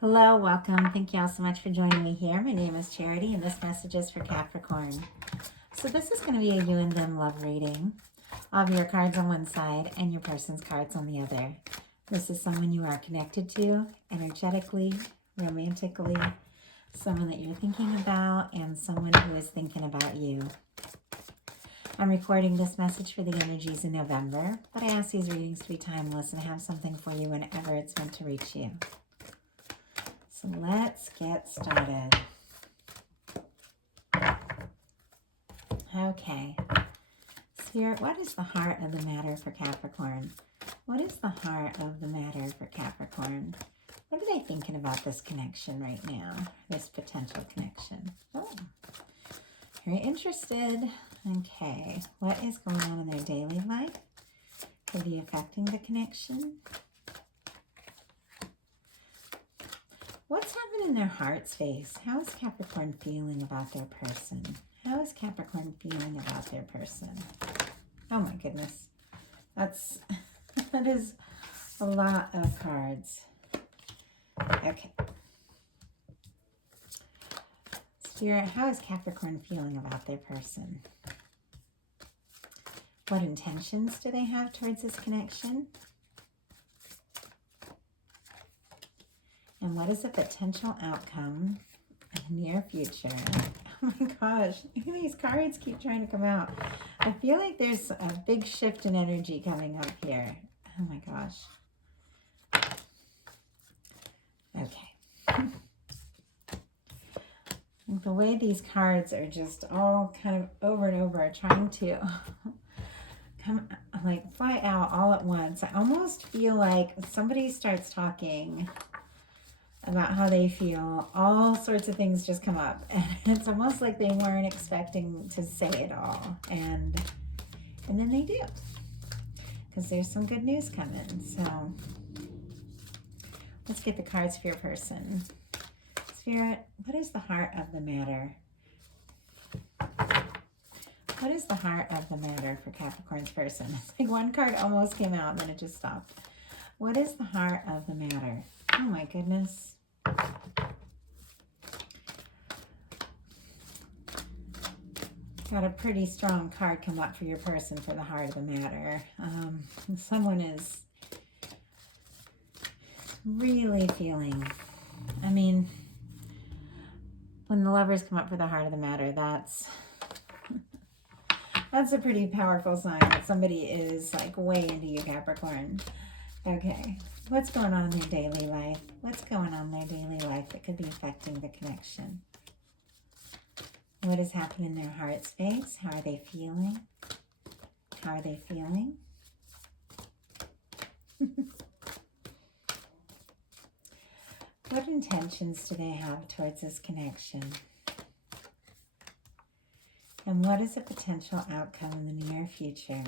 Hello, welcome. Thank you all so much for joining me here. My name is Charity, and this message is for Capricorn. So this is going to be a you and them love reading. All of your cards on one side and your person's cards on the other. This is someone you are connected to energetically, romantically, someone that you're thinking about, and someone who is thinking about you. I'm recording this message for the energies in November, but I ask these readings to be timeless and have something for you whenever it's meant to reach you. So let's get started. Okay. Spirit, what is the heart of the matter for Capricorn? What is the heart of the matter for Capricorn? What are they thinking about this connection right now? This potential connection. Oh, very interested. Okay. What is going on in their daily life? Could be affecting the connection. What's happening in their heart space? How is Capricorn feeling about their person? How is Capricorn feeling about their person? Oh my goodness. That is a lot of cards. Okay. Spirit, how is Capricorn feeling about their person? What intentions do they have towards this connection? And what is the potential outcome in the near future? Oh my gosh, these cards keep trying to come out. I feel like there's a big shift in energy coming up here. Oh my gosh. Okay. The way these cards are just all kind of over and over trying to come, like fly out all at once. I almost feel like somebody starts talking about how they feel, all sorts of things just come up, and it's almost like they weren't expecting to say it all, and then they do, because there's some good news coming. So let's get the cards for your person. Spirit, what is the heart of the matter? What is the heart of the matter for Capricorn's person? It's like one card almost came out and then it just stopped. What is the heart of the matter? Oh my goodness. Got a pretty strong card come up for your person for the heart of the matter. Someone is really feeling, I mean, when the lovers come up for the heart of the matter, that's a pretty powerful sign that somebody is like way into you, Capricorn. Okay, what's going on in their daily life? What's going on in their daily life that could be affecting the connection? What is happening in their heart space? How are they feeling? How are they feeling? What intentions do they have towards this connection? And what is a potential outcome in the near future?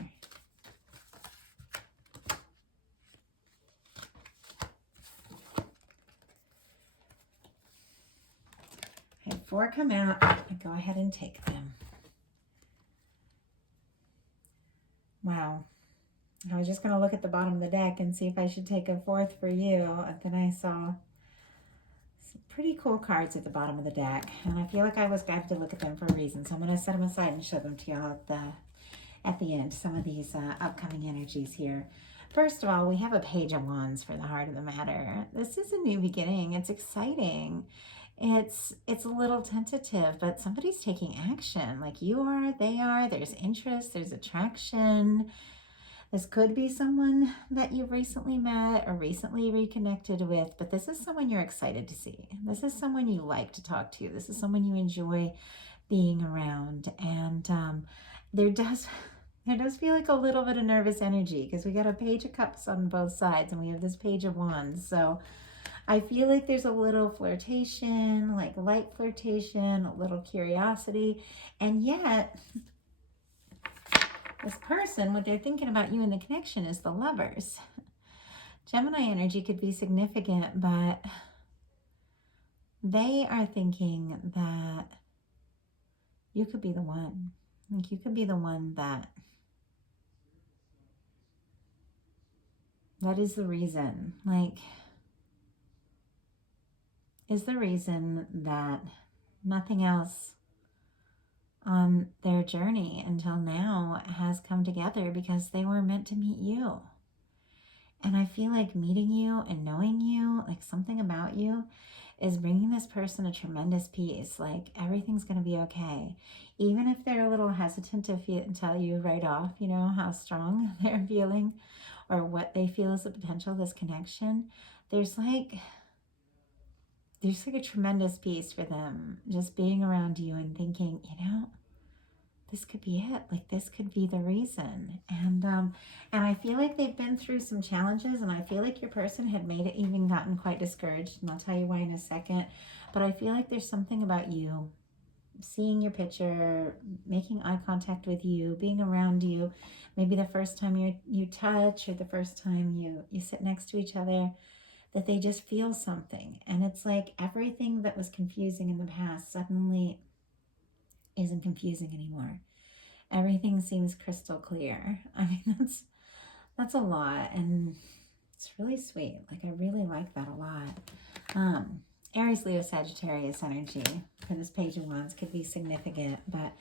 I had 4 come out. I go ahead and take them. Wow. I was just going to look at the bottom of the deck and see if I should take a 4th for you. And then I saw some pretty cool cards at the bottom of the deck. And I feel like I have to look at them for a reason. So I'm going to set them aside and show them to y'all at the end. Some of these upcoming energies here. First of all, we have a Page of Wands for the heart of the matter. This is a new beginning. It's exciting. It's a little tentative, but somebody's taking action. Like you are, they are. There's interest, there's attraction. This could be someone that you've recently met or recently reconnected with, but this is someone you're excited to see. This is someone you like to talk to. This is someone you enjoy being around. And there does feel like a little bit of nervous energy because we got a Page of Cups on both sides and we have this Page of Wands. So I feel like there's a little flirtation, like light flirtation, a little curiosity, and yet this person, what they're thinking about you in the connection is the Lovers. Gemini energy could be significant, but they are thinking that you could be the one. Like you could be the one that is the reason. Like is the reason that nothing else on their journey until now has come together, because they were meant to meet you. And I feel like meeting you and knowing you, like something about you, is bringing this person a tremendous peace. Like everything's going to be okay. Even if they're a little hesitant to tell you right off, you know, how strong they're feeling or what they feel is the potential of this connection, there's like a tremendous peace for them just being around you and thinking, you know, this could be it. Like this could be the reason. And I feel like they've been through some challenges, and I feel like your person had made it, even gotten quite discouraged, and I'll tell you why in a second. But I feel like there's something about you seeing your picture, making eye contact with you, being around you, maybe the first time you touch, or the first time you sit next to each other, that they just feel something. And it's like everything that was confusing in the past suddenly isn't confusing anymore. Everything seems crystal clear. I mean, that's a lot, and it's really sweet. Like I really like that a lot. Aries, Leo, Sagittarius energy for this Page of Wands could be significant, but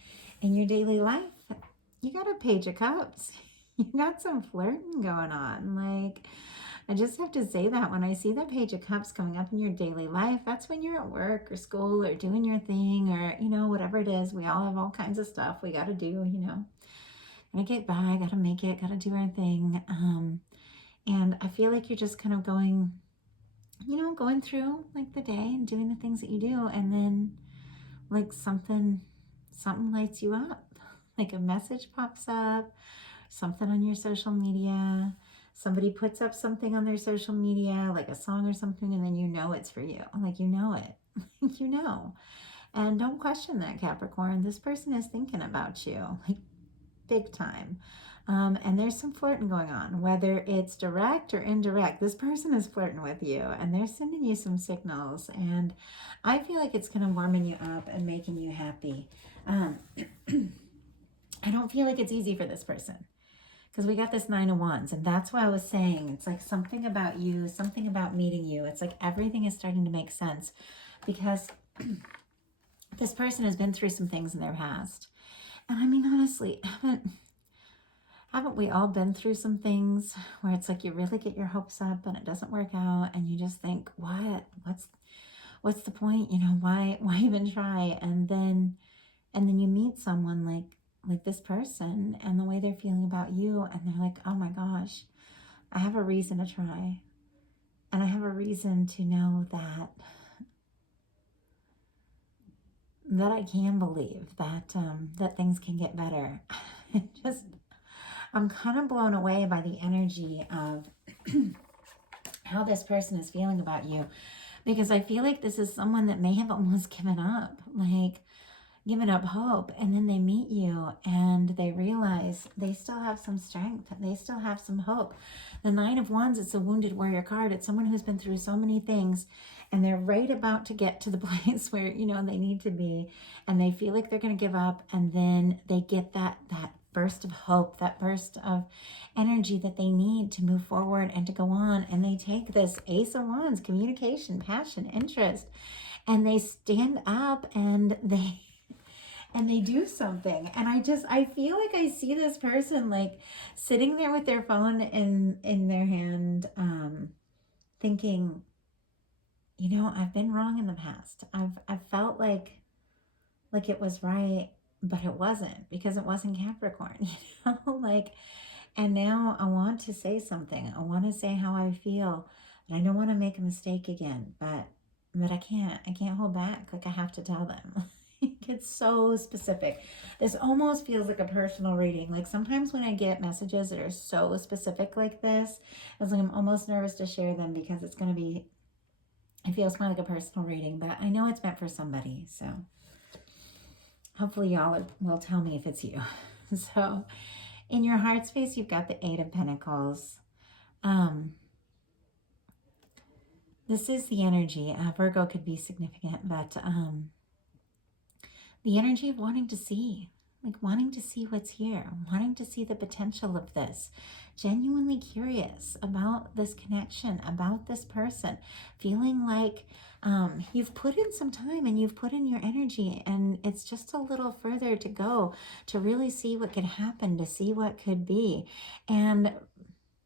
in your daily life, you got a Page of Cups. You got some flirting going on. Like, I just have to say that when I see that Page of Cups coming up in your daily life, that's when you're at work or school or doing your thing, or, you know, whatever it is. We all have all kinds of stuff we got to do, you know. Gotta get by, gotta make it, gotta do our thing. And I feel like you're just kind of going, you know, going through like the day and doing the things that you do. And then like something lights you up. Like a message pops up, something on your social media. Somebody puts up something on their social media, like a song or something, and then you know it's for you. Like, you know it. You know. And don't question that, Capricorn. This person is thinking about you, like big time. And there's some flirting going on, whether it's direct or indirect. This person is flirting with you, and they're sending you some signals. And I feel like it's kind of warming you up and making you happy. I don't feel like it's easy for this person, because we got this Nine of Wands, and that's why I was saying it's like something about you, something about meeting you. It's like everything is starting to make sense, because this person has been through some things in their past. And I mean, honestly, haven't we all been through some things where it's like you really get your hopes up and it doesn't work out, and you just think, what's the point? You know, why even try? And then you meet someone like this person, and the way they're feeling about you, and they're like, oh my gosh, I have a reason to try, and I have a reason to know that I can believe that that things can get better. Just, I'm kind of blown away by the energy of how this person is feeling about you, because I feel like this is someone that may have almost given up, like given up hope, and then they meet you and they realize they still have some strength, they still have some hope. The Nine of Wands, it's a wounded warrior card. It's someone who's been through so many things, and they're right about to get to the place where, you know, they need to be, and they feel like they're going to give up, and then they get that burst of hope, that burst of energy that they need to move forward and to go on. And they take this Ace of Wands, communication, passion, interest, and they stand up and they do something. And I feel like I see this person like sitting there with their phone in their hand, thinking, you know, I've been wrong in the past. I've felt like it was right, but it wasn't, because it wasn't Capricorn, you know, like, and now I want to say something. I want to say how I feel, and I don't want to make a mistake again, but I can't hold back. Like, I have to tell them. It's so specific. This almost feels like a personal reading. Like, sometimes when I get messages that are so specific like this, it's like I'm almost nervous to share them, because it feels more like a personal reading, but I know it's meant for somebody. So hopefully y'all will tell me if it's you. So in your heart space, you've got the Eight of Pentacles. This is the energy. Virgo could be significant, but the energy of wanting to see. like wanting to see what's here, wanting to see the potential of this, genuinely curious about this connection, about this person, feeling like you've put in some time and you've put in your energy, and it's just a little further to go to really see what could happen, to see what could be. And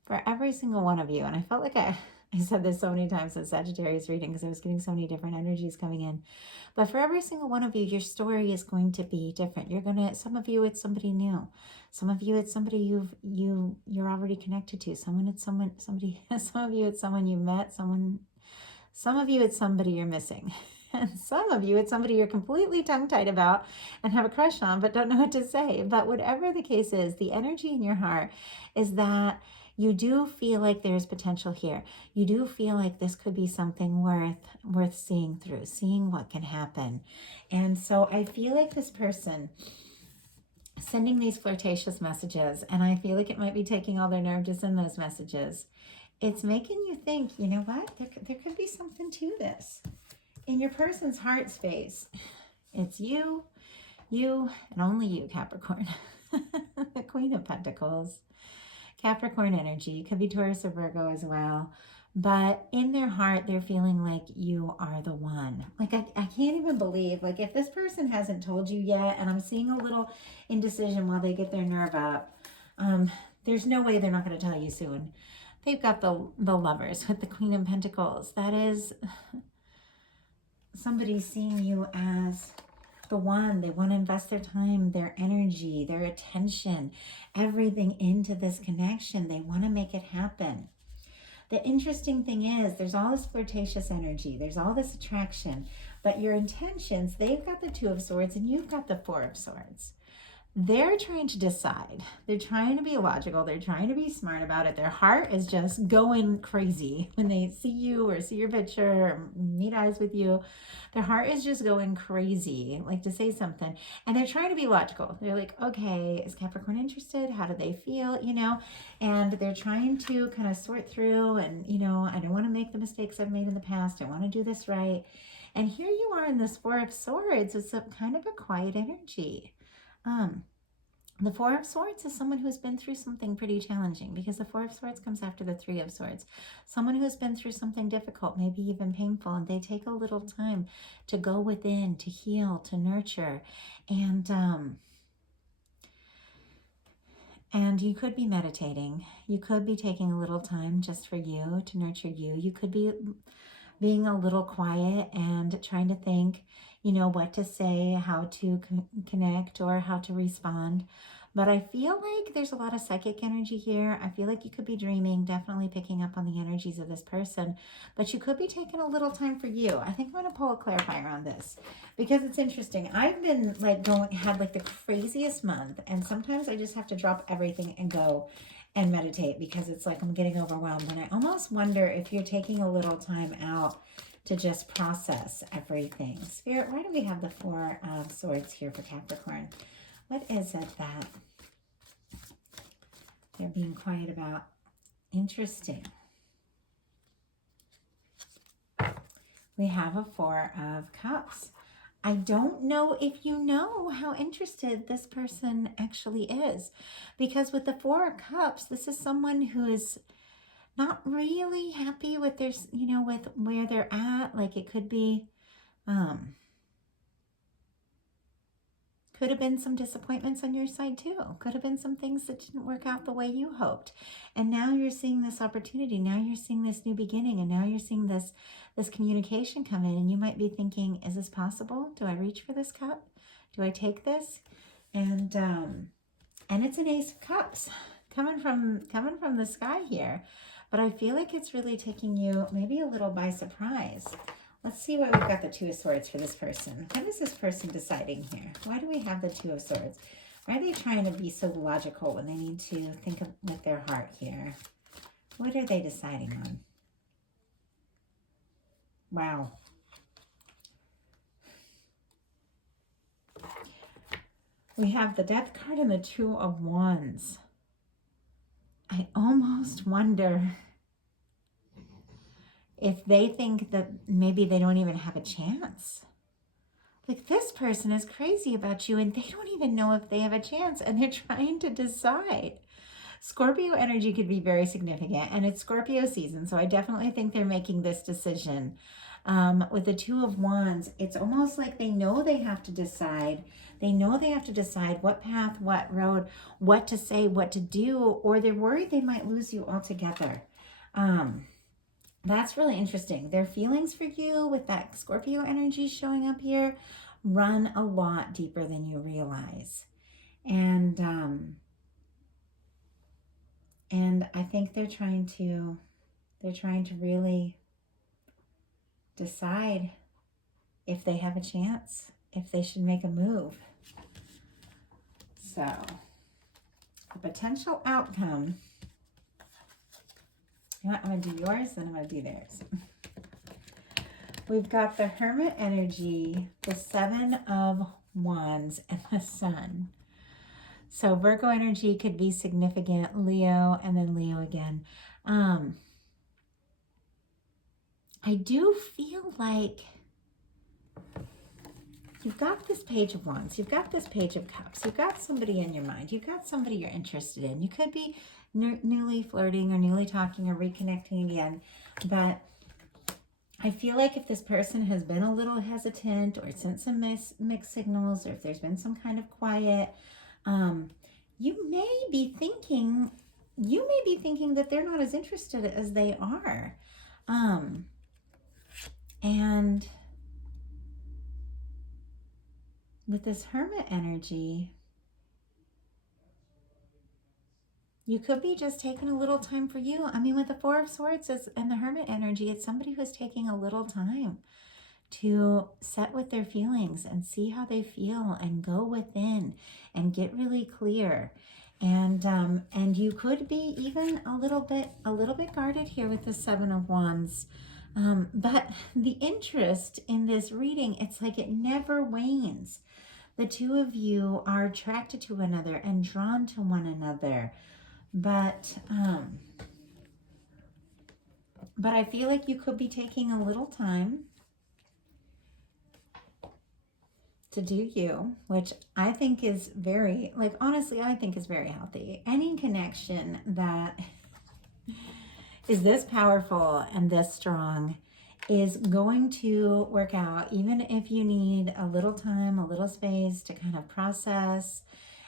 for every single one of you, and I felt like I said this so many times in Sagittarius reading because I was getting so many different energies coming in. But for every single one of you, your story is going to be different. Some of you, it's somebody new. Some of you, it's somebody you're already connected to. Some of you, it's someone you met. Some of you, it's somebody you're missing. And some of you, it's somebody you're completely tongue-tied about and have a crush on, but don't know what to say. But whatever the case is, the energy in your heart is that you do feel like there's potential here. You do feel like this could be something worth seeing through, seeing what can happen. And so I feel like this person sending these flirtatious messages, and I feel like it might be taking all their nerve to send those messages. It's making you think, you know what? There could be something to this. In your person's heart space, it's you, and only you, Capricorn. The Queen of Pentacles. Capricorn energy. It could be Taurus or Virgo as well. But in their heart, they're feeling like you are the one. Like, I can't even believe, like, if this person hasn't told you yet, and I'm seeing a little indecision while they get their nerve up, there's no way they're not going to tell you soon. They've got the Lovers with the Queen of Pentacles. That is somebody seeing you as the one. They want to invest their time, their energy, their attention, everything into this connection. They want to make it happen. The interesting thing is there's all this flirtatious energy. There's all this attraction. But your intentions, they've got the Two of Swords and you've got the Four of Swords. They're trying to decide. They're trying to be logical. They're trying to be smart about it. Their heart is just going crazy when they see you or see your picture or meet eyes with you. Their heart is just going crazy, like to say something. And they're trying to be logical. They're like, okay, is Capricorn interested? How do they feel? And they're trying to kind of sort through and, I don't want to make the mistakes I've made in the past. I want to do this right. And here you are in this Four of Swords with some kind of a quiet energy. The Four of Swords is someone who's been through something pretty challenging, because the Four of Swords comes after the Three of Swords. Someone who's been through something difficult, maybe even painful, and they take a little time to go within, to heal, to nurture. And you could be meditating. You could be taking a little time just for you, to nurture you. You could be being a little quiet and trying to think, what to say, how to connect, or how to respond. But I feel like there's a lot of psychic energy here. I feel like you could be dreaming, definitely picking up on the energies of this person. But you could be taking a little time for you. I think I'm going to pull a clarifier on this because it's interesting. I've been had the craziest month, and sometimes I just have to drop everything and go and meditate because it's like I'm getting overwhelmed. And I almost wonder if you're taking a little time out to just process everything. Spirit, why do we have the Four of Swords here for Capricorn? What is it that they're being quiet about? Interesting. We have a Four of Cups. I don't know if you know how interested this person actually is, because with the Four of Cups, this is someone who is not really happy with their, with where they're at. Like, it could be, could have been some disappointments on your side too. Could have been some things that didn't work out the way you hoped. And now you're seeing this opportunity. Now you're seeing this new beginning. And now you're seeing this communication come in. And you might be thinking, is this possible? Do I reach for this cup? Do I take this? And it's an Ace of Cups coming from the sky here. But I feel like it's really taking you maybe a little by surprise. Let's see why we've got the Two of Swords for this person. What is this person deciding here? Why do we have the Two of Swords? Why are they trying to be so logical when they need to think with their heart here? What are they deciding on? Wow. We have the Death card and the Two of Wands. I almost wonder if they think that maybe they don't even have a chance. Like, this person is crazy about you and they don't even know if they have a chance and they're trying to decide. Scorpio energy could be very significant, and it's Scorpio season, so I definitely think they're making this decision. With the Two of Wands, it's almost like they know they have to decide. They know they have to decide what path, what road, what to say, what to do, or they're worried they might lose you altogether. That's really interesting. Their feelings for you with that Scorpio energy showing up here run a lot deeper than you realize. And I think they're trying to really decide if they have a chance, if they should make a move. So, the potential outcome. You know what? I'm going to do yours, then I'm going to do theirs. We've got the Hermit energy, the Seven of Wands, and the Sun. So Virgo energy could be significant, Leo, and then Leo again. I do feel like you've got this Page of Wands, you've got this Page of Cups, you've got somebody in your mind, you've got somebody you're interested in. You could be newly flirting or newly talking or reconnecting again, but I feel like if this person has been a little hesitant or sent some mixed signals, or if there's been some kind of quiet, you may be thinking that they're not as interested as they are. And with this Hermit energy, you could be just taking a little time for you. I mean, with the Four of Swords and the Hermit energy, it's somebody who's taking a little time to set with their feelings and see how they feel and go within and get really clear. And you could be even a little bit guarded here with the Seven of Wands. But the interest in this reading, it's like it never wanes. The two of you are attracted to one another and drawn to one another. But I feel like you could be taking a little time to do you, which I think is very, like, honestly, I think is very healthy. Any connection that is this powerful and this strong is going to work out, even if you need a little time, a little space to kind of process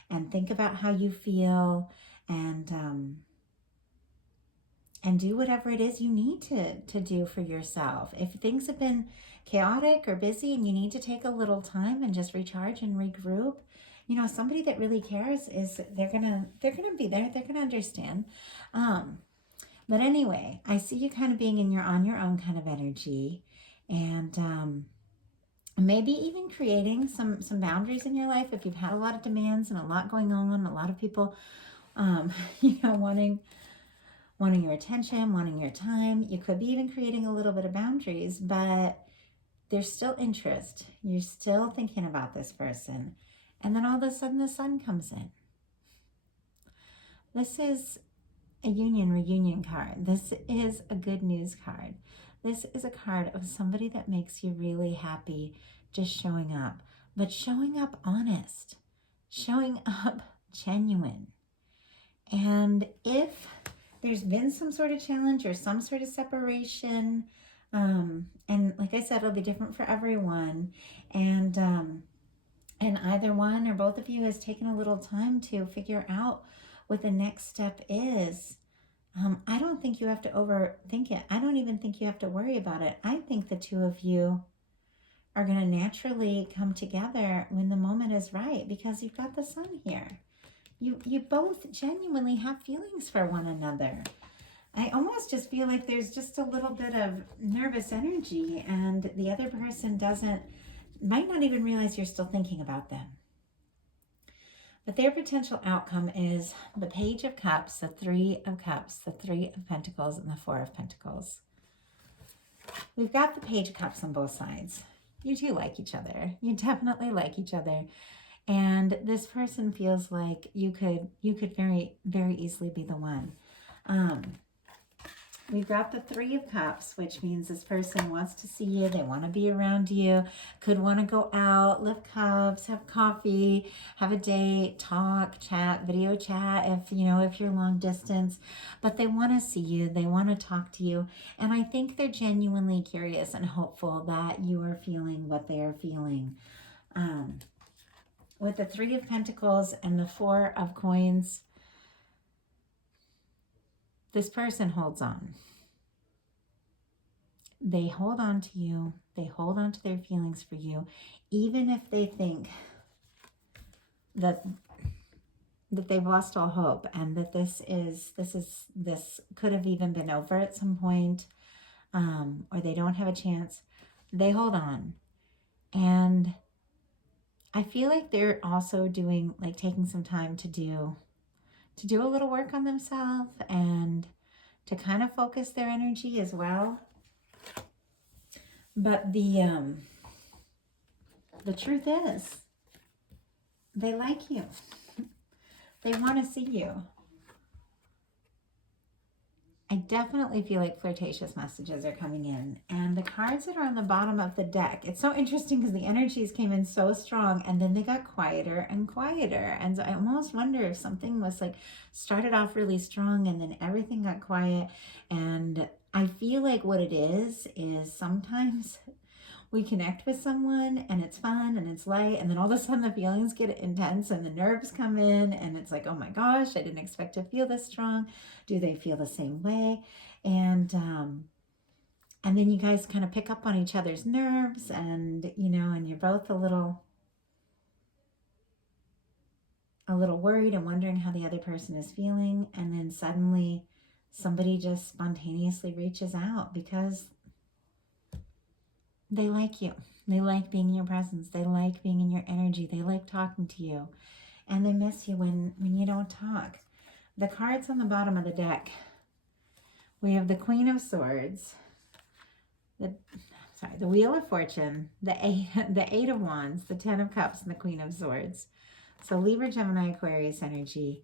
and think about how you feel, and do whatever it is you need to do for yourself. If things have been chaotic or busy and you need to take a little time and just recharge and regroup, you know, somebody that really cares is they're gonna be there. They're gonna understand. But anyway, I see you kind of being on your own kind of energy, and maybe even creating some boundaries in your life if you've had a lot of demands and a lot going on, a lot of people, you know, wanting your attention, wanting your time. You could be even creating a little bit of boundaries, but there's still interest. You're still thinking about this person. And then all of a sudden the Sun comes in. This is a reunion card. This is a good news card. This is a card of somebody that makes you really happy just showing up, but showing up honest, showing up genuine. And if there's been some sort of challenge or some sort of separation, and like I said, it'll be different for everyone, and either one or both of you has taken a little time to figure out what the next step is. I don't think you have to overthink it. I don't even think you have to worry about it. I think the two of you are going to naturally come together when the moment is right, because you've got the Sun here. You both genuinely have feelings for one another. I almost just feel like there's just a little bit of nervous energy, and the other person might not even realize you're still thinking about them. But their potential outcome is the Page of Cups, the Three of Cups, the Three of Pentacles, and the Four of Pentacles. We've got the Page of Cups on both sides. You two like each other. You definitely like each other. And this person feels like you could very, very easily be the one. We've got the Three of Cups, which means this person wants to see you. They want to be around you. Could want to go out, lift cups, have coffee, have a date, talk, chat, video chat if, you know, if you're long distance. But they want to see you. They want to talk to you. And I think they're genuinely curious and hopeful that you are feeling what they are feeling. With the Three of Pentacles and the Four of Coins, this person holds on. They hold on to you. They hold on to their feelings for you, even if they think that they've lost all hope and that this could have even been over at some point, or they don't have a chance. They hold on, and I feel like they're also doing, like, taking some time to do a little work on themselves and to kind of focus their energy as well. But the truth is, they like you. They want to see you. I definitely feel like flirtatious messages are coming in. And the cards that are on the bottom of the deck, it's so interesting because the energies came in so strong and then they got quieter and quieter. And so I almost wonder if something was like started off really strong and then everything got quiet. And I feel like what it is sometimes we connect with someone and it's fun and it's light, and then all of a sudden the feelings get intense and the nerves come in and it's like, oh my gosh, I didn't expect to feel this strong. Do they feel the same way? And then you guys kind of pick up on each other's nerves, and you know, and you're both a little worried and wondering how the other person is feeling, and then suddenly somebody just spontaneously reaches out because they like you. They like being in your presence. They like being in your energy. They like talking to you. And they miss you when you don't talk. The cards on the bottom of the deck, we have the Queen of Swords, the Wheel of Fortune, the Eight of Wands, the Ten of Cups, and the Queen of Swords. So Libra, Gemini, Aquarius energy.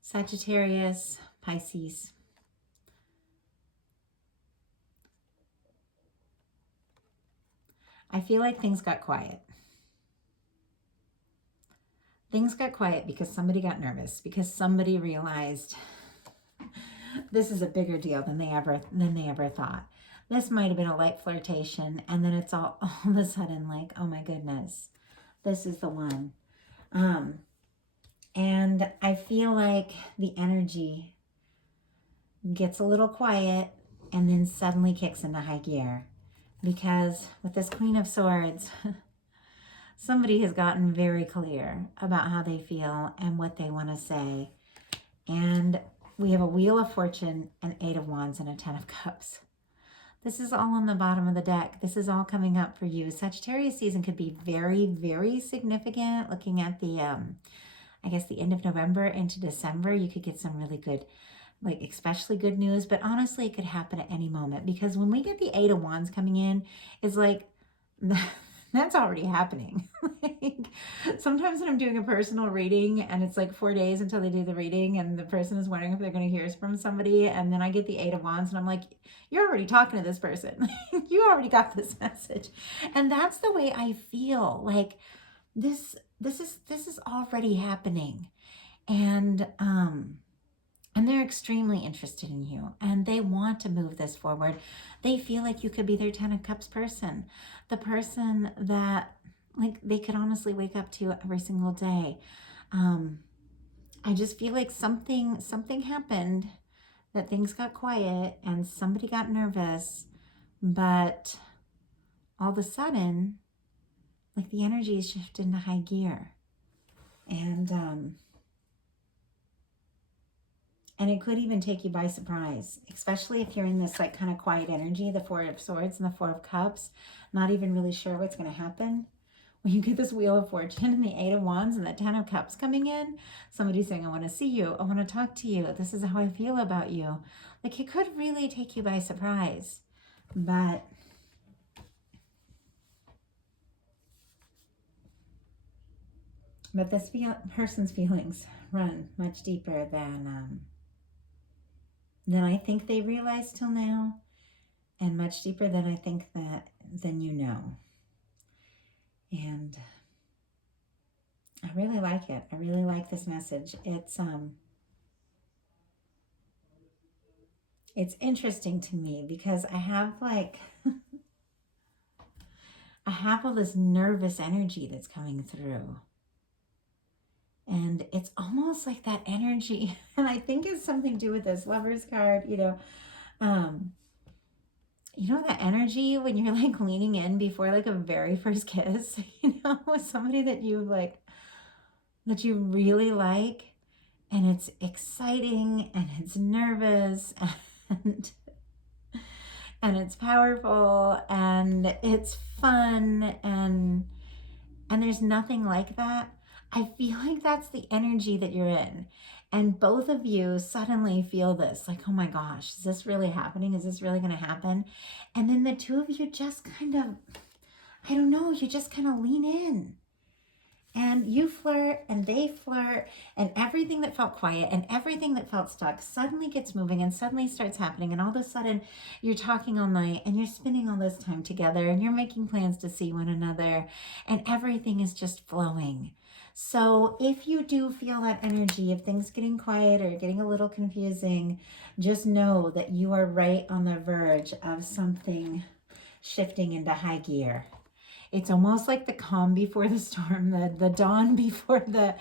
Sagittarius, Pisces. I feel like things got quiet. Things got quiet because somebody got nervous, because somebody realized this is a bigger deal than they ever thought. This might have been a light flirtation, and then it's all of a sudden like, oh my goodness, this is the one. And I feel like the energy gets a little quiet and then suddenly kicks into high gear. Because with this Queen of Swords, somebody has gotten very clear about how they feel and what they want to say. And we have a Wheel of Fortune, an Eight of Wands, and a Ten of Cups. This is all on the bottom of the deck. This is all coming up for you. Sagittarius season could be very, very significant. Looking at the, I guess, the end of November into December, you could get some really good, like especially good news, but honestly it could happen at any moment, because when we get the Eight of Wands coming in, it's like that's already happening. Like, sometimes when I'm doing a personal reading and it's like 4 days until they do the reading and the person is wondering if they're going to hear from somebody, and then I get the Eight of Wands and I'm like, you're already talking to this person. You already got this message. And that's the way I feel. Like this is already happening. And they're extremely interested in you, and they want to move this forward. They feel like you could be their Ten of Cups person, the person that, like, they could honestly wake up to every single day. I just feel like something happened, that things got quiet and somebody got nervous, but all of a sudden, like, the energy is shifted into high gear. And it could even take you by surprise, especially if you're in this like kind of quiet energy, the Four of Swords and the Four of Cups, not even really sure what's going to happen. When you get this Wheel of Fortune and the Eight of Wands and the Ten of Cups coming in, somebody's saying, I want to see you. I want to talk to you. This is how I feel about you. Like, it could really take you by surprise. But But this person's feelings run much deeper than I think they realize till now, and much deeper than I think than you know. And I really like it. I really like this message. It's interesting to me because I have like I have all this nervous energy that's coming through. And it's almost like that energy, and I think it's something to do with this Lover's card, that energy when you're like leaning in before like a very first kiss, with somebody that you really like, and it's exciting and it's nervous and it's powerful and it's fun and there's nothing like that. I feel like that's the energy that you're in. And both of you suddenly feel this, like, oh my gosh, is this really happening? Is this really going to happen? And then the two of you just kind of, I don't know, you just kind of lean in. And you flirt and they flirt, and everything that felt quiet and everything that felt stuck suddenly gets moving and suddenly starts happening. And all of a sudden you're talking all night and you're spending all this time together and you're making plans to see one another and everything is just flowing. So if you do feel that energy of things getting quiet or getting a little confusing, just know that you are right on the verge of something shifting into high gear. It's almost like the calm before the storm, the dawn before the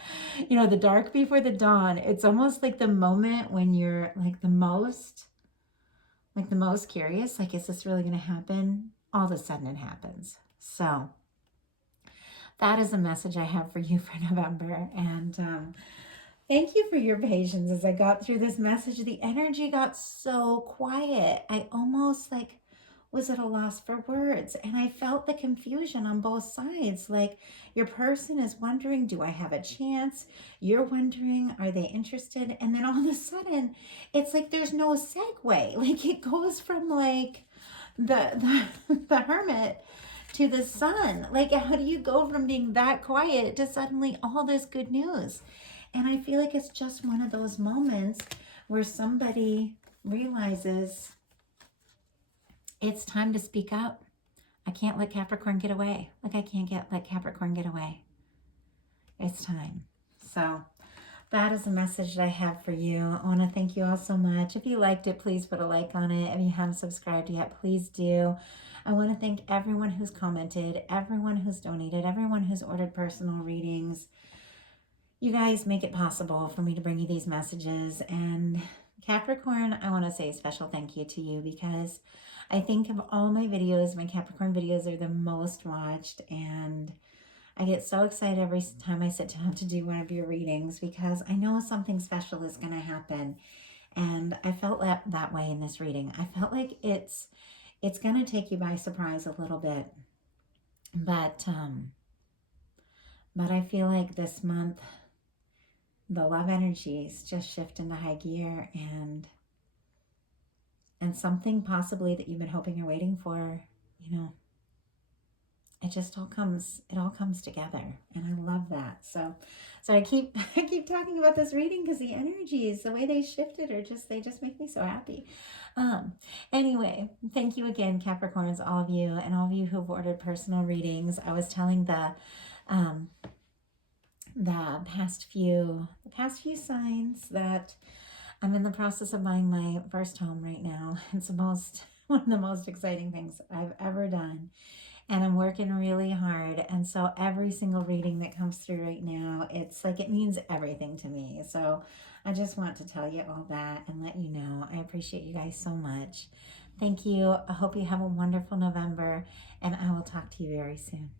dark before the dawn. It's almost like the moment when you're like the most curious, like, is this really going to happen? All of a sudden it happens. So that is a message I have for you for November. And thank you for your patience as I got through this message. The energy got so quiet. I almost was at a loss for words. And I felt the confusion on both sides. Like, your person is wondering, do I have a chance? You're wondering, are they interested? And then all of a sudden, it's like there's no segue. Like, it goes from like the hermit to the sun. Like, how do you go from being that quiet to suddenly all this good news? And I feel like it's just one of those moments where somebody realizes it's time to speak up. I can't let Capricorn get away. Like, I can't let Capricorn get away. It's time. So that is a message that I have for you. I want to thank you all so much. If you liked it, please put a like on it. If you haven't subscribed yet, please do. I want to thank everyone who's commented, everyone who's donated, everyone who's ordered personal readings. You guys make it possible for me to bring you these messages. And Capricorn, I want to say a special thank you to you, because I think of all my videos, my Capricorn videos are the most watched, and I get so excited every time I sit down to do one of your readings, because I know something special is going to happen. And I felt that way in this reading. I felt like it's going to take you by surprise a little bit. But I feel like this month, the love energies just shift into high gear, and something possibly that you've been hoping or waiting for, it all comes together, and I love that. So I keep talking about this reading because the energies, the way they shifted, they just make me so happy. Anyway, thank you again, Capricorns, all of you, and all of you who've ordered personal readings. I was telling the past few signs that I'm in the process of buying my first home right now. It's one of the most exciting things I've ever done. And I'm working really hard. And so every single reading that comes through right now, it's like it means everything to me. So I just want to tell you all that and let you know. I appreciate you guys so much. Thank you. I hope you have a wonderful November, and I will talk to you very soon.